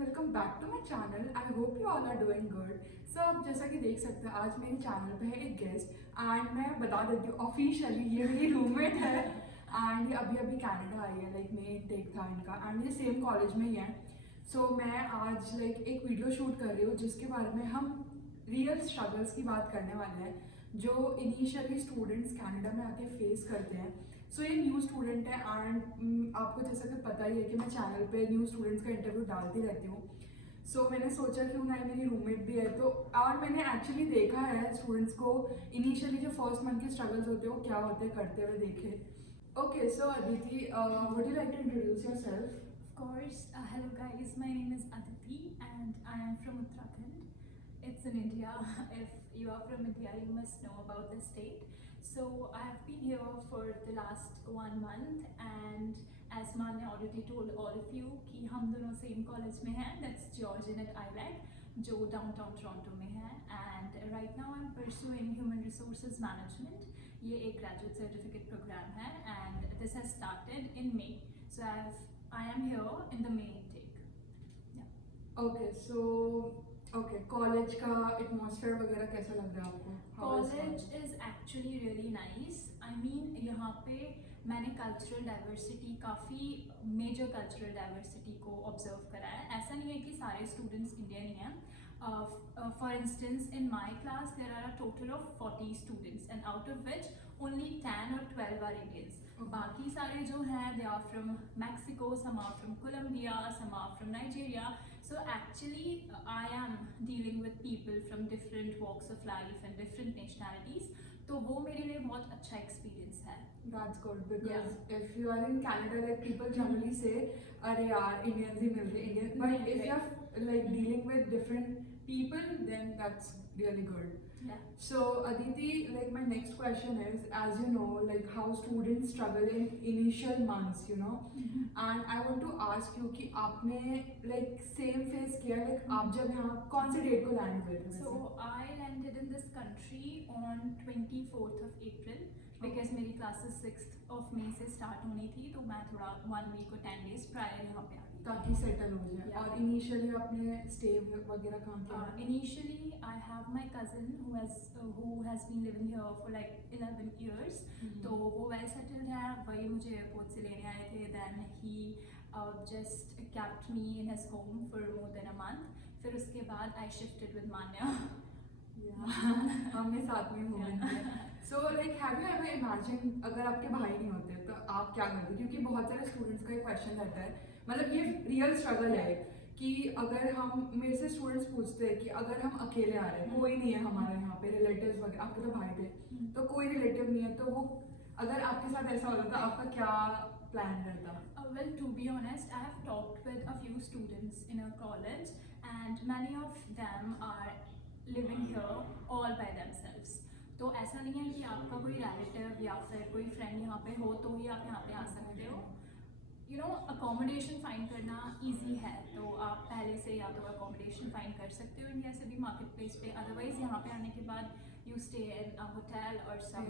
Welcome back to my channel. I hope you all are doing good. So आप जैसा कि देख सकते हैं आज मेरे चैनल पे है एक गेस्ट एंड मैं बता देती हूँ ऑफिशियली ये मेरी रूममेट है एंड ये अभी अभी कनाडा आई है। लाइक मेन टेक था इनका एंड ये सेम कॉलेज में ही है। सो मैं आज एक वीडियो शूट कर रही हूँ जिसके बारे में हम रियल स्ट्रगल्स की बात करने वाले हैं जो इनिशियली स्टूडेंट्स कनाडा में आके फेस करते हैं। सो ये न्यू स्टूडेंट है एंड आपको जैसा कि पता ही है कि मैं चैनल पे न्यू स्टूडेंट्स का इंटरव्यू डालती रहती हूँ। सो मैंने सोचा क्यों ना मेरी रूममेट भी है तो और मैंने एक्चुअली देखा है स्टूडेंट्स को इनिशियली जो फर्स्ट मंथ के स्ट्रगल्स होते हैं वो क्या होते हैं करते हुए देखे। Okay so Aditi, would you like to introduce yourself? Of course. Hello guys, my name is Aditi and I am from Uttarakhand. It's in India. If you are from India, you must know about the state. So I have been here for the last 1 month and as Manya already told all of you कि हम दोनों same college में हैं, that's Georgian at ILAC जो downtown Toronto में है and right now I'm pursuing human resources management. ये एक graduate certificate program है and this has started in May. So I am here in the main intake. Yeah. Okay so college का atmosphere वगैरह कैसा लग रहा है आपको? College is actually really nice. I mean यहाँ पे मैंने कल्चरल डाइवर्सिटी काफ़ी मेजर कल्चरल डाइवर्सिटी को ऑब्जर्व करा है। ऐसा नहीं है कि सारे स्टूडेंट्स इंडियन ही हैं। For instance in my class there are a total of 40 students and out of which only 10 और 12 आर इंडियंस। बाकी सारे जो हैं they are from Mexico, some are from Colombia, some are from Nigeria. So actually I am dealing with people from different walks of life and different nationalities. तो वो मेरे लिए बहुत अच्छा एक्सपीरियंस है. That's good because if you are in Canada, like people generally say, "अरे यार Indians ही मिलते Indian," but if you are like dealing with different people, then that's really good. Yeah. So Aditi, like my next question is, as you know, like how students struggle in initial months, you know, and I want to ask you कि आपने like same face किया, like आप जब यहाँ कौन से date को land हुए थे? So I landed in this country on 24th of April because मेरी classes 6th of May से start होनी थी तो मैं थोड़ा 1 week और 10 days prior यहाँ पे आ गई ताकि सेटल हो जाए. और इनिशियली आपने स्टे वगैरह कहाँ किया? Initially I have my cousin who has been living here for like 11 years. तो वो well settled है, वही मुझे एयरपोर्ट से लेने आए थे. Then he just kept me in his home for more than a month. फिर उसके बाद I shifted with Manya. हमने साथ में मूवमेंट किया. So like have you ever imagine अगर आपके भाई नहीं होते तो आप क्या करते? क्योंकि बहुत सारे स्टूडेंट्स का ये क्वेश्चन रहता है, मतलब ये रियल स्ट्रगल है कि अगर हम मेरे से स्टूडेंट्स पूछते हैं कि अगर हम अकेले आ रहे हैं, कोई नहीं है हमारे यहाँ पे रिलेटिव्स वगैरह, आपके तो भाई थे तो कोई रिलेटिव नहीं है, तो वो अगर आपके साथ ऐसा होता तो आपका क्या प्लान रहता? Well, to be honest, I have talked with a few students in our college and many of them are living here all by themselves. तो ऐसा नहीं है कि आपका कोई रिलेटिव या फिर कोई फ्रेंड यहाँ पे हो तो ही आप यहाँ पे आ सकते हो. यू नो अकोमोडेशन फाइंड करना इजी है तो आप पहले से या तो अकोमोडेशन फाइंड कर सकते हो इंडिया से भी मार्केट प्लेस पे. अदरवाइज यहाँ पे आने के बाद you stay in a hotel और सब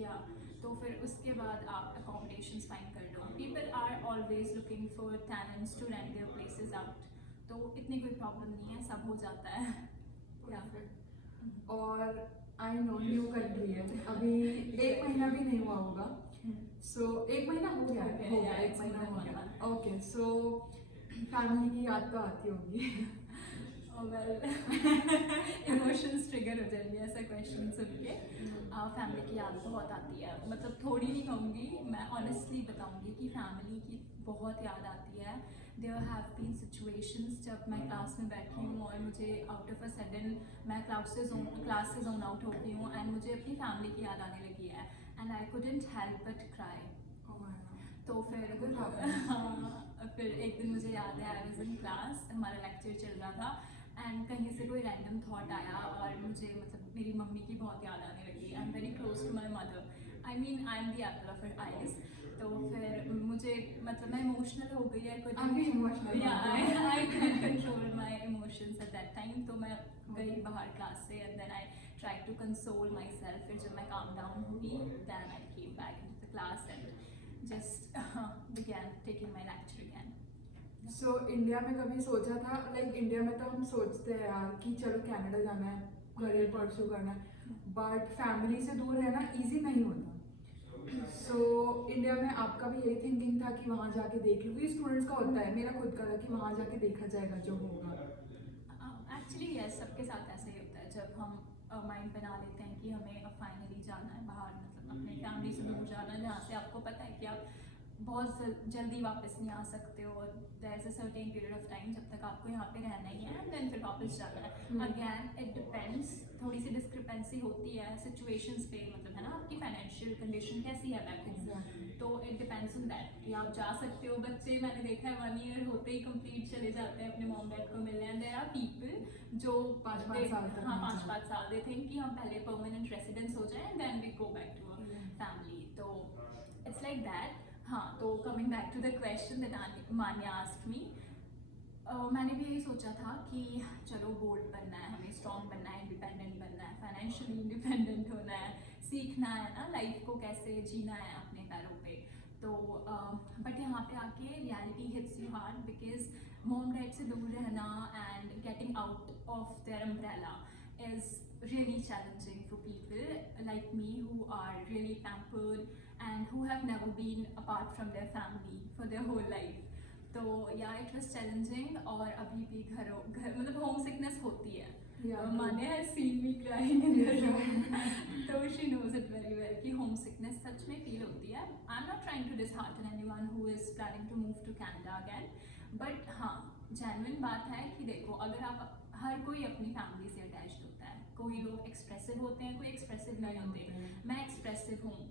या तो फिर उसके बाद आप अकोमोडेशन फाइंड कर लो. People are always looking for talents to rent their places out. तो इतनी कोई प्रॉब्लम नहीं है, सब हो जाता है. और आई नो न्यू कंट्री है, अभी 1 महीना भी नहीं हुआ होगा. सो 1 महीना हो गया है, 1 महीना हो गया. ओके सो फैमिली की याद तो आती होगी? इमोशंस ट्रिगर हो जाएंगे ऐसा क्वेश्चन सुन के. फैमिली की याद बहुत आती है, मतलब थोड़ी नहीं कहूँगी, मैं ऑनेस्टली बताऊँगी कि फैमिली की बहुत याद आती है. देयर हैव बीन सिचुएशंस जब मैं क्लास में बैठी हूँ और मुझे आउट ऑफ अ सडन मैं क्लास से जोन आउट होती हूँ एंड मुझे अपनी फैमिली की याद आने लगी है and I couldn't help but cry. तो फिर एक दिन मुझे याद है आई वाज इन क्लास, हमारा लेक्चर चल रहा था एंड कहीं से कोई रैंडम थॉट आया और मुझे मतलब मेरी मम्मी की बहुत याद आने लगी. I am very close to my mother. I mean I am the apple of her eyes. तो फिर मुझे मतलब मैं इमोशनल हो गई. I couldn't control my emotions at that time. तो मैं गई बाहर क्लास से and then I try to console myself. फिर जब मैं काम डाउन हुई then I came back into the class and just began taking my lecture again. So India में कभी सोचा था, लाइक इंडिया में तो हम सोचते हैं यार कि चलो कनाडा जाना है, करियर परस्यू करना है, बट फैमिली से दूर रहना इजी नहीं होता। सो इंडिया में आपका भी यही थिंकिंग था कि वहाँ जाके देख लो, स्टूडेंट्स का होता है, मेरा खुद का था कि वहाँ जाके देखा जाएगा जो होगा। एक्चुअली यस, सबके साथ ऐसे ही होता है जब हम माइंड बना लेते हैं कि हमें अब फाइनली जाना है बाहर, मतलब अपने फैमिली से दूर जाना है, जहाँ से आपको पता है कि आप बहुत जल्दी वापस नहीं आ सकते हो, there is a certain period of time जब तक आपको यहाँ पे रहना ही है, एंड देन फिर वापस जाना है। अगेन इट डिपेंड्स, थोड़ी सी डिस्क्रिपेंसी होती है सिचुएशंस पे, मतलब है ना आपकी फाइनेंशियल कंडीशन कैसी है बैक होम, तो इट डिपेंड्स ऑन दैट कि आप जा सकते हो। बच्चे मैंने देखा है 1 ईयर होते ही कंप्लीट चले जाते हैं अपने मॉम डैड को मिलने, एंड देयर आर पीपल जो 5-5 साल तक हाँ नहीं 5-5 साल दे थिंक कि हम पहले परमानेंट रेसिडेंस हो जाए and then we go back to family, तो इट्स लाइक दैट। हाँ, तो coming back to the question that Manya asked me, मैंने भी यही सोचा था कि चलो बोल्ड बनना है, हमें स्ट्रॉन्ग बनना है, इंडिपेंडेंट बनना है, फाइनेंशियली इंडिपेंडेंट होना है, सीखना है ना लाइफ को कैसे जीना है अपने पैरों पे। तो बट यहाँ पे आके reality hits you hard, because mom dad से दूर रहना and getting out of their umbrella is really challenging for people like me who are really pampered and who have never been apart from their family for their whole life. तो या it was challenging, और अभी भी घर मतलब home sickness होती है। माने has seen me crying in the room, तो she knows it very well कि होम सिकनेस सच में फील होती है। I am not trying to dishearten anyone who is planning to move to Canada again, but हाँ genuine बात है कि देखो, अगर आप, हर कोई अपनी फैमिली से अटैच्ड होता है, कोई लोग एक्सप्रेसिव होते हैं, कोई एक्सप्रेसिव नहीं होते, मैं एक्सप्रेसिव हूँ,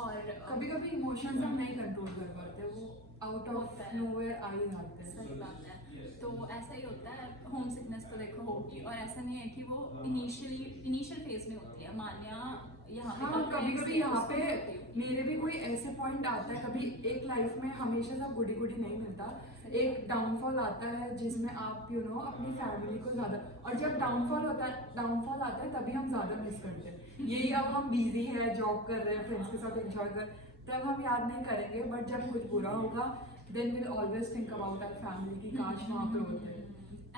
और कभी कभी इमोशंस हम नहीं कंट्रोल कर पाते, वो आउट ऑफ नोवेयर आ ही जाते हैं। सही बात है, तो ऐसा ही होता है। होम सिकनेस तो देखो होगी, और ऐसा नहीं है कि वो इनिशियल फेज में होती है। मान्या यहाँ पे हाँ, कभी कभी यहाँ पे मेरे भी कोई ऐसे पॉइंट आता है, कभी एक लाइफ में हमेशा सब गुडी गुडी नहीं मिलता, एक डाउनफॉल आता है जिसमें आप अपनी फैमिली को ज़्यादा, और जब डाउनफॉल आता है तभी हम ज़्यादा मिस करते हैं। यही अब हम बिजी है, जॉब कर रहे हैं, फ्रेंड्स के साथ एंजॉय कर, तब हम याद नहीं करेंगे, बट जब कुछ बुरा होगा then will always think about our family की काश वहाँ पे होते।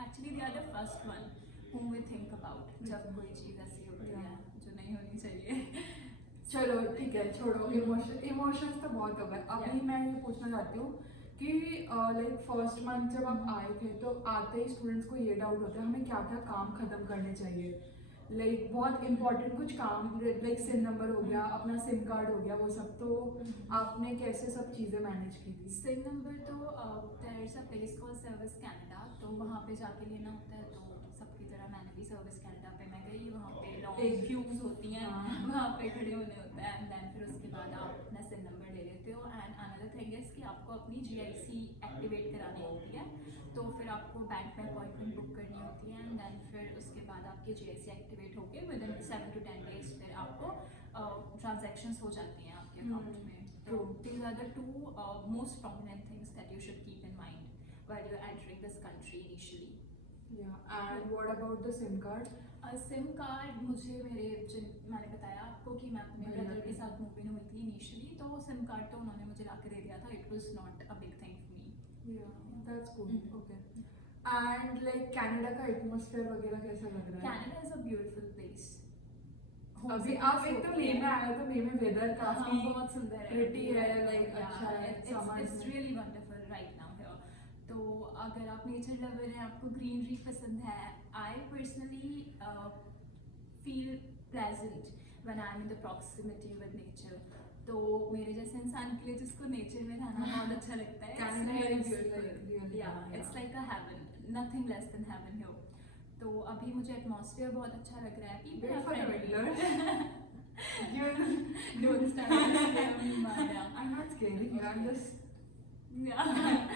Actually they are the first one whom we think about जब कोई चीज़ ऐसी होती है जो नहीं होनी चाहिए। चलो ठीक है, छोड़ो इमोशंस तो बहुत हो गए। अभी मैं ये पूछना चाहती हूँ कि लाइक फर्स्ट मंथ जब आप आए थे, तो आते ही स्टूडेंट्स को ये डाउट होता है हमें क्या क्या काम खत्म करने चाहिए, लाइक बहुत इंपॉर्टेंट कुछ काम, लाइक सिम नंबर हो गया, अपना सिम कार्ड हो गया, वो सब। तो आपने कैसे सब चीज़ें मैनेज की थी? सिम नंबर तो there is a place called Service Canada, तो वहाँ पे जाके लेना होता है, तो सबकी तरह मैंने भी सर्विस कनाडा पे मैं गई, वहाँ पे लॉन्ग क्यूज होती हैं, वहाँ पे खड़े होने होता है, एंड देन फिर उसके बाद आप अपना सिम नंबर ले लेते हो। एंड अनदर थिंग इज कि आपको अपनी GIC एक्टिवेट करानी होती है, तो फिर आपको बैंक में अपॉइंटमेंट बुक करनी होती है, एंड देन फिर उसके बाद आपकी GIC एक्टिवेट होकर विद इन 7 to 10 days फिर आपको ट्रांजेक्शंस हो जाती हैं आपके अकाउंट में। So these are the two most prominent things that you should keep in mind while you're entering this country initially. Yeah, and what about the SIM card? SIM card मुझे मैंने बताया आपको कि मैं अपने ब्रदर के साथ मूव इन हुई थी इनिशियली, तो सिम कार्ड तो उन्होंने मुझे ला के दे दिया था। It was not a big thing for me. Yeah, that's cool. Okay. And like Canada का एटमॉस्फेयर वगैरह कैसा लग रहा है? Canada is a beautiful place. अभी आप एक तो मे में आए हो, तो मे में वेदर काफी बहुत सुंदर है, प्रिटी है, लाइक अच्छा है, it's really wonderful right now here. तो अगर आप नेचर लवर हैं, आपको ग्रीनरी पसंद है, I personally feel pleasant when I am in the proximity with nature. तो मेरे जैसे इंसान के लिए जिसको नेचर में रहना बहुत अच्छा लगता है, it's like a heaven, nothing less than heaven here. तो अभी मुझे एटमॉस्फेयर बहुत अच्छा लग रहा है, people are friendly. Don't start scaring me, Maya. I'm not scaring you, I'm just Yeah.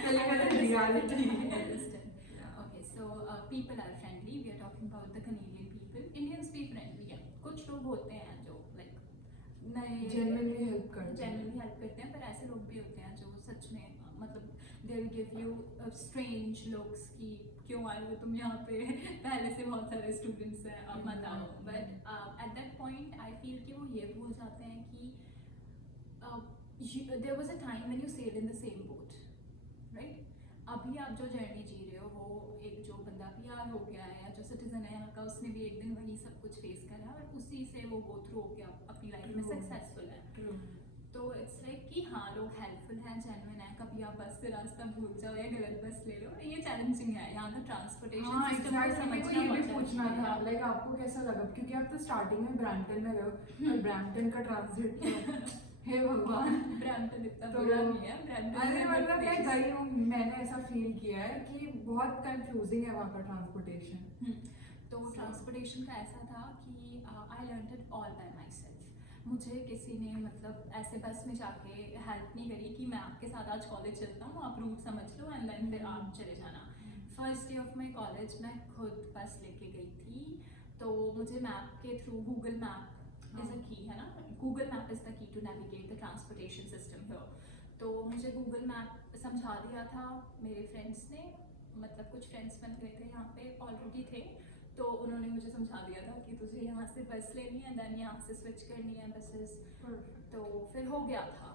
telling you the reality. I understand. Okay, so people are friendly. We are talking about the Canadian people. Indians भी friendly हैं. कुछ लोग होते हैं जो like नए genuinely help करते हैं, पर ऐसे लोग भी होते हैं जो सच में मतलब they will give you strange looks कि क्यों आए हो तुम यहाँ पे, पहले से बहुत सारे स्टूडेंट्स हैं, अब मत आओ। But at that point I feel कि वो ये भूल जाते हैं कि there was a time when you sailed in the same boat, right? आप जो जर्नी जी रहे हो वो एक जो बंदा PR हो गया है या जो सिटीजन है यहाँ का, उसने भी एक दिन वही सब कुछ फेस करा है और उसी से वो गो थ्रू होके अपनी लाइफ में सक्सेसफुल है। तो इट्स लाइक कि हाँ, लोग हेल्पफुल हैं, जेन्युइन है। कभी आप बस से रास्ता भूल जाओ या गलत बस ले लो, ये चैलेंजिंग है। यहाँ का ट्रांसपोर्टेशन हाँ सिस्टम को एग्जैक्टली, मेरे को समझना ये भी बहुत पूछना challenging था, है। लाइक आपको कैसा लगा, क्योंकि आप तो स्टार्टिंग में ब्रैम्पटन में गए हो और ब्रैम्पटन का ट्रांजिट तो हे भगवान। ब्रैम्पटन इतना तो बुरा नहीं है, ब्रैम्पटन अरे is a good मतलब मैं place। गई हूँ, मैंने ऐसा फील किया है कि बहुत कंफ्यूजिंग है वहाँ का ट्रांसपोर्टेशन। तो ट्रांसपोर्टेशन का ऐसा था कि I learn it all bye my self. मुझे किसी ने मतलब ऐसे बस में जाके हेल्प नहीं करी कि मैं आपके साथ आज कॉलेज चलता हूँ, आप रूट समझ लो एंड देन फिर आप चले जाना। First day of my college मैं खुद बस लेके गई थी, तो मुझे मैप के through, Google map is a key है ना, Google map is the key to navigate the transportation system here. तो मुझे गूगल मैप समझा दिया था मेरे फ्रेंड्स ने, मतलब कुछ फ्रेंड्स बन गए थे यहाँ पे ऑलरेडी थे, तो उन्होंने मुझे समझा दिया था कि तुझे यहाँ से बस लेनी है, देन यहाँ से स्विच करनी है बसेस। तो फिर हो गया था,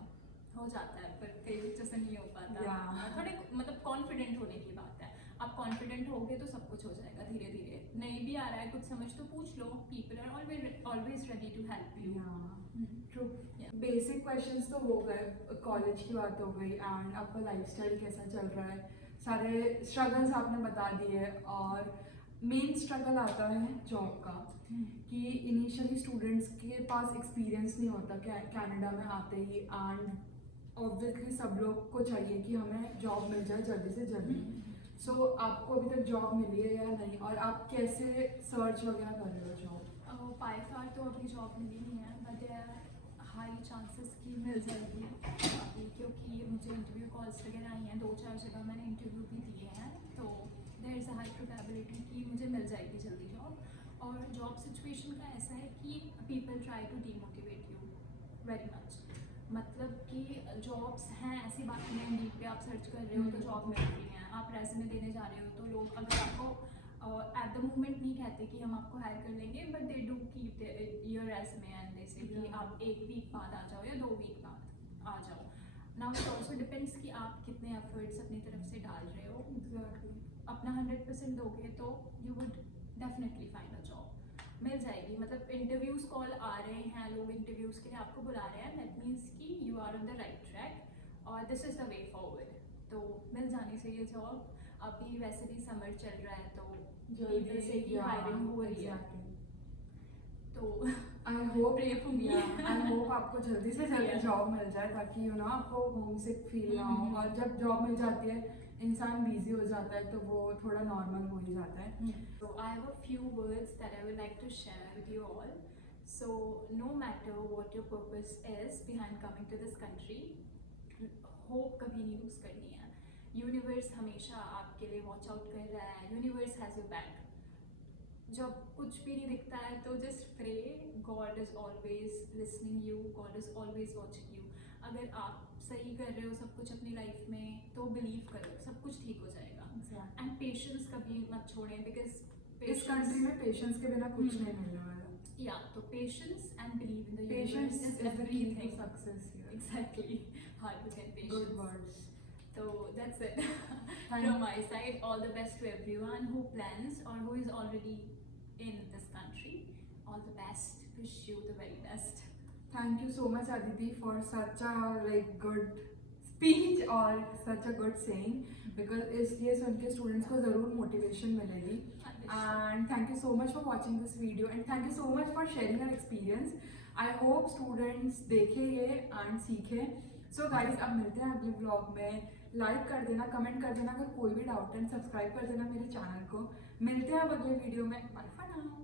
हो जाता है, पर कई जैसे नहीं हो पाता। थोड़े मतलब कॉन्फिडेंट होने की बात है, आप कॉन्फिडेंट होगे तो सब कुछ हो जाएगा धीरे धीरे। नहीं भी आ रहा है कुछ समझ तो पूछ लो, people are always ready to help you. True. Basic questions तो हो गए, कॉलेज की बात हो गई, एंड आपका लाइफस्टाइल कैसा चल रहा है, सारे स्ट्रगल्स आपने बता दिए। और मेन स्ट्रगल आता है जॉब का, कि इनिशियली स्टूडेंट्स के पास एक्सपीरियंस नहीं होता कनाडा में आते ही, एंड ऑब्वियसली सब लोग को चाहिए कि हमें जॉब मिल जाए जल्दी से जल्दी। सो आपको अभी तक जॉब मिली है या नहीं, और आप कैसे सर्च वगैरह कर रहे हो जॉब? बाय फार तो अभी जॉब मिली नहीं है, but there are high chances कि मिल जाएगी अभी, क्योंकि मुझे इंटरव्यू कॉल्स वगैरह आई हैं, 2-4 जगह मैंने इंटरव्यू भी दिए हैं, तो there is a high probability कि मुझे मिल जाएगी जल्दी जॉब। और जॉब सिचुएशन का ऐसा है कि people try to demotivate you very much, मतलब कि जॉब्स हैं ऐसी बात नहीं, इंडीड पे आप सर्च कर रहे हो तो जॉब मिल रही है, आप रेज्यूमे देने जा रहे हो तो लोग अगर आपको एट द मोमेंट नहीं कहते कि हम आपको हायर कर लेंगे, but they do keep your resume and they से कि आप 1 वीक बाद आ जाओ या 2 वीक बाद आ जाओ। नाउ इट ऑल्सो डिपेंड्स कि आप कितने एफर्ट्स अपनी तरफ से डाल रहे हो। अपना 100% दोगे तो you would definitely find a job, मिल जाएगी। मतलब इंटरव्यूज कॉल आ रहे हैं, लोग इंटरव्यूज के लिए आपको बुला रहे हैं, दैट मीन्स कि you are on the right track और this is the way forward, तो मिल जानी चाहिए जॉब। अभी वैसे भी समर चल रहा है तो जल्दी से हायरिंग हो रही है, तो I hope pray for me. I hope आपको जल्दी से जल्दी जॉब मिल जाए, ताकि यू नो आपको होम सिक फील ना हो। और जब जॉब मिल जाती है इंसान बिजी हो जाता है, तो वो थोड़ा नॉर्मल हो ही जाता है। So I have a few words that I would like to share with you all. So no matter what your purpose is behind coming to this country, hope कभी नहीं लूज करनी है। यूनिवर्स हमेशा आपके लिए वॉच आउट कर रहा है, यूनिवर्स हैज योर बैक। जब कुछ भी नहीं दिखता है तो just pray, God is always listening you, God is always watching you. अगर आप सही कर रहे हो सब कुछ अपनी लाइफ में तो बिलीव करो, सब कुछ ठीक हो जाएगा। एंड पेशेंस कभी मत छोड़ें, बिकॉज इस कंट्री में पेशेंस के बिना कुछ नहीं मिलने वाला। या तो patience and believe in the Patience universe is the key to everything. success here. Exactly, hard to get Good patience. words. So that's it. From my side, all the best to everyone who plans or who is already in this country. All the best. Wish you the very best. Thank you so much Aditi for such a like good speech और such a good saying, because इसलिए सुन के students को ज़रूर motivation मिलेगी। And thank you so much for watching this video and thank you so much for sharing your experience. I hope students देखें ये and सीखें। So guys, अब मिलते हैं अगले vlog में। लाइक कर देना, कमेंट कर देना अगर कोई भी डाउट है, सब्सक्राइब कर देना मेरे चैनल को। मिलते हैं अब अगले वीडियो में। Bye for now.